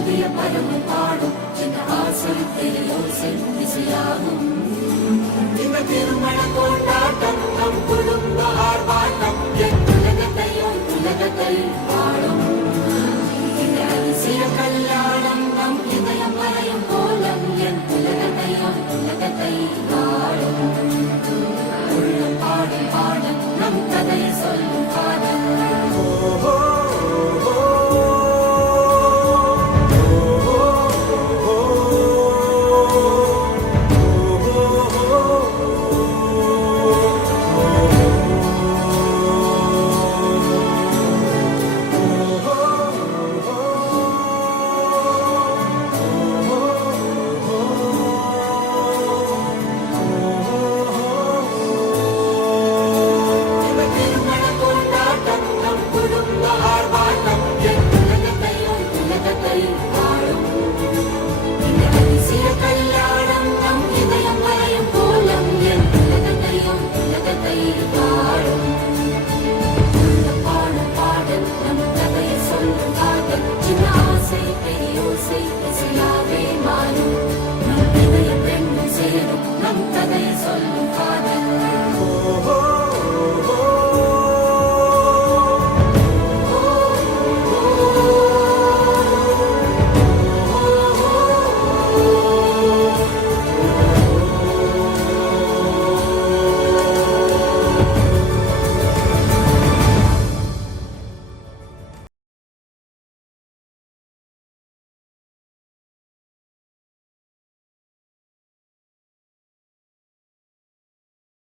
புதிய பருவம் பாடும் சின்ன ஆசை பெரியோசை இசையாகும். இந்த திருமண கொண்டாட்டம் நம் குடும்ப ஆர்ப்பாட்டம் என் உலகத்தை பாடும். இந்த அதிசய கல்யாணம் நம் இதயம் வரையும் கோலம் என் உலகத்தை பாடும். உள்ள பாடும் பாடல் நம் கதையை சொல்லும் காதல். நம் கதையை